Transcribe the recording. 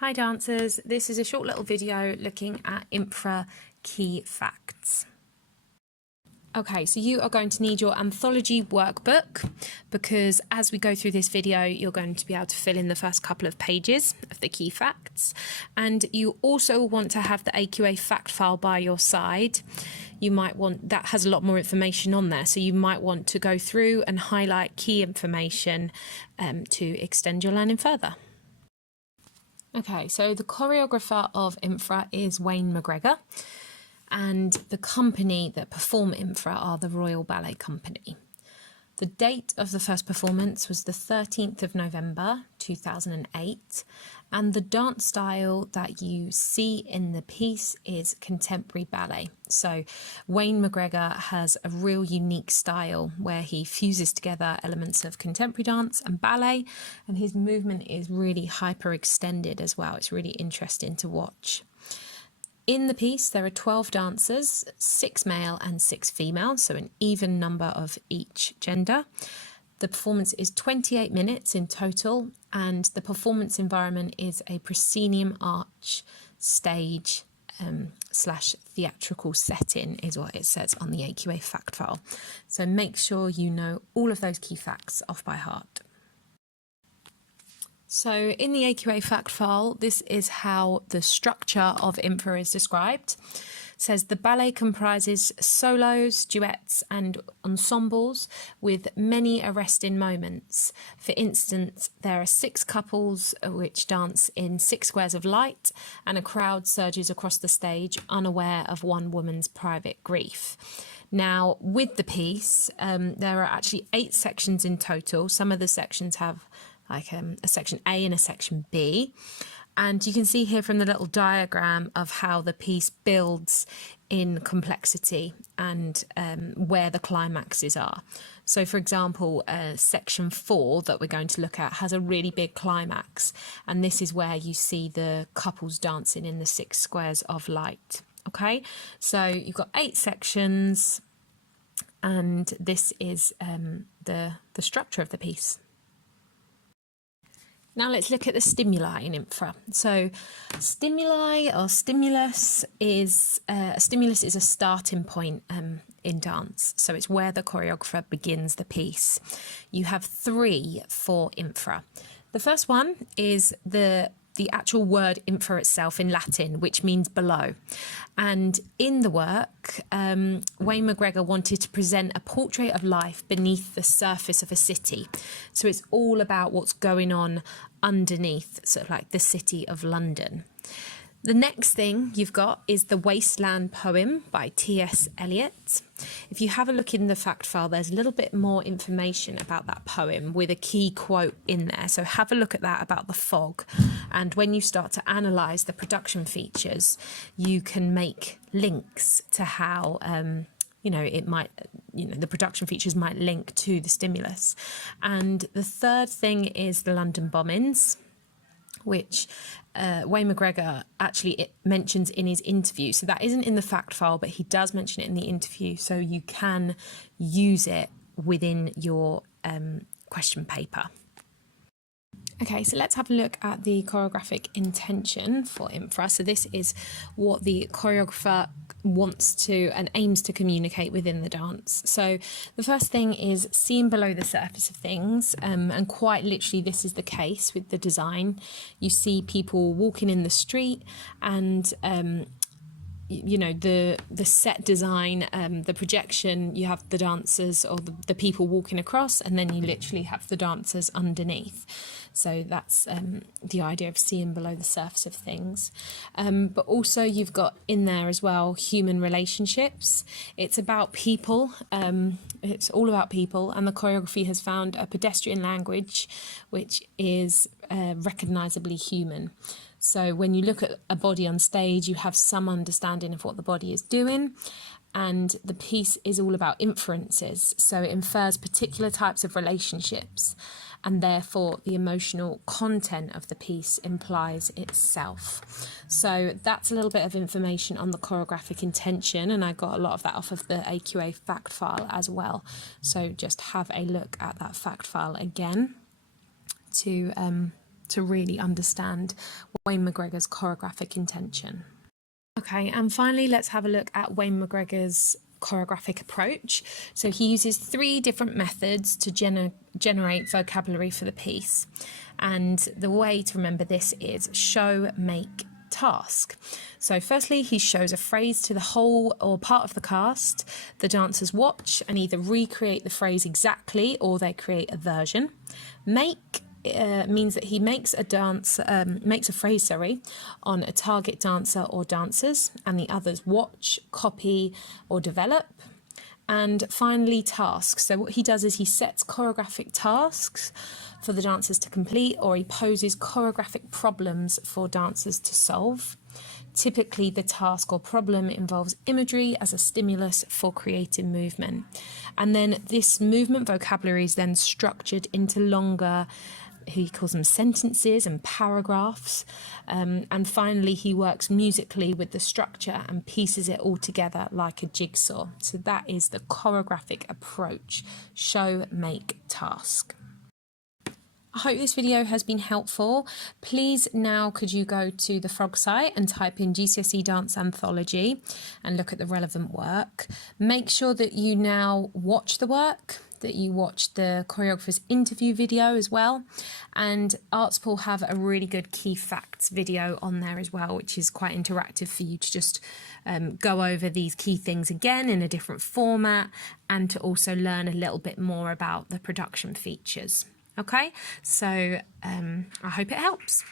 Hi dancers, this is a short little video looking at Infra key facts. Okay, so you are going to need your anthology workbook because as we go through this video, you're going to be able to fill in the first couple of pages of the key facts. And you also want to have the AQA fact file by your side. You might want, that has a lot more information on there, so you might want to go through and highlight key information to extend your learning further. Okay, so the choreographer of Infra is Wayne McGregor, and the company that perform Infra are the Royal Ballet Company. The date of the first performance was the 13th of November 2008, and the dance style that you see in the piece is contemporary ballet. So Wayne McGregor has a real unique style where he fuses together elements of contemporary dance and ballet, and his movement is really hyper extended as well. It's really interesting to watch. In the piece, there are 12 dancers, 6 male and 6 female, so an even number of each gender. The performance is 28 minutes in total, and the performance environment is a proscenium arch stage slash theatrical setting is what it says on the AQA fact file. So make sure you know all of those key facts off by heart. So in the AQA fact file, this is how the structure of Infra is described. It says the ballet comprises solos, duets and ensembles with many arresting moments. For instance, there are 6 couples which dance in 6 squares of light, and a crowd surges across the stage unaware of one woman's private grief. Now, with the piece, there are actually 8 sections in total. Some of the sections have like a section A and a section B. And you can see here from the little diagram of how the piece builds in complexity and where the climaxes are. So for example, section 4 that we're going to look at has a really big climax. And this is where you see the couples dancing in the 6 squares of light. Okay, so you've got 8 sections, and this is the structure of the piece. Now let's look at the stimuli in Infra. So stimuli or stimulus is a starting point in dance. So it's where the choreographer begins the piece. You have 3 for Infra. The first one is the actual word infra itself in Latin, which means below. And in the work, Wayne McGregor wanted to present a portrait of life beneath the surface of a city. So it's all about what's going on underneath, sort of like the city of London. The next thing you've got is the Wasteland poem by T.S. Eliot. If you have a look in the fact file, there's a little bit more information about that poem with a key quote in there. So have a look at that about the fog. And when you start to analyse the production features, you can make links to how the production features might link to the stimulus. And the third thing is the London bombings, which Wayne McGregor actually mentions in his interview. So that isn't in the fact file, but he does mention it in the interview. So you can use it within your question paper. Okay, so let's have a look at the choreographic intention for Infra. So this is what the choreographer wants to and aims to communicate within the dance. So the first thing is seeing below the surface of things, and quite literally this is the case with the design. You see people walking in the street, and the set design, the projection, you have the dancers or the people walking across, and then you literally have the dancers underneath. So that's the idea of seeing below the surface of things. But also you've got in there as well human relationships. It's about people. It's all about people, and the choreography has found a pedestrian language which is recognisably human. So when you look at a body on stage, you have some understanding of what the body is doing, and the piece is all about inferences. So it infers particular types of relationships, and therefore the emotional content of the piece implies itself. So that's a little bit of information on the choreographic intention, and I got a lot of that off of the AQA fact file as well. So just have a look at that fact file again to to really understand Wayne McGregor's choreographic intention. Okay, and finally, let's have a look at Wayne McGregor's choreographic approach. So he uses 3 different methods to generate vocabulary for the piece. And the way to remember this is show, make, task. So firstly, he shows a phrase to the whole or part of the cast. The dancers watch and either recreate the phrase exactly or they create a version. Make means that he makes a phrase on a target dancer or dancers, and the others watch, copy, or develop. And finally, tasks. So what he does is he sets choreographic tasks for the dancers to complete, or he poses choreographic problems for dancers to solve. Typically, the task or problem involves imagery as a stimulus for creative movement. And then this movement vocabulary is then structured into longer, he calls them sentences and paragraphs. And finally, he works musically with the structure and pieces it all together like a jigsaw. So that is the choreographic approach, show, make, task. I hope this video has been helpful. Please now could you go to the Frog site and type in GCSE Dance Anthology and look at the relevant work. Make sure that you now watch the work, that you watch the choreographer's interview video as well. And Artspool have a really good key facts video on there as well, which is quite interactive for you to just go over these key things again in a different format and to also learn a little bit more about the production features. Okay, so I hope it helps.